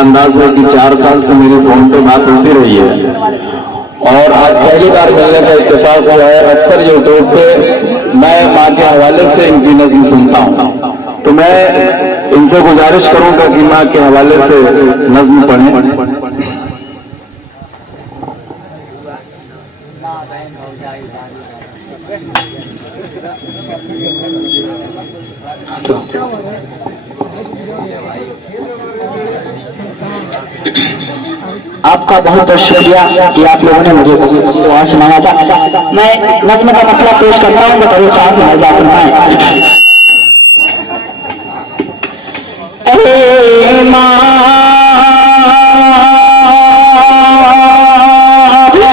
انداز ہے کہ 4 سال سے میری فون پہ بات ہوتی رہی ہے اور آج پہلی بار ملنے کا اتفاق ہوا ہے۔ اکثر یوٹیوب پہ میں ماں کے حوالے سے ان کی نظم سنتا ہوں، تو میں ان سے گزارش کروں گا کہ ماں کے حوالے سے نظم پڑھیں۔ آپ کا بہت بہت شکریہ کہ آپ لوگوں نے مجھے بہت سی دعا سنایا تھا۔ میں نظم کا مطلب پیش کرتا ہوں، بطور خاص ملاحظہ فرمائیں۔ اے ماں ہو گیا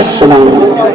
السلام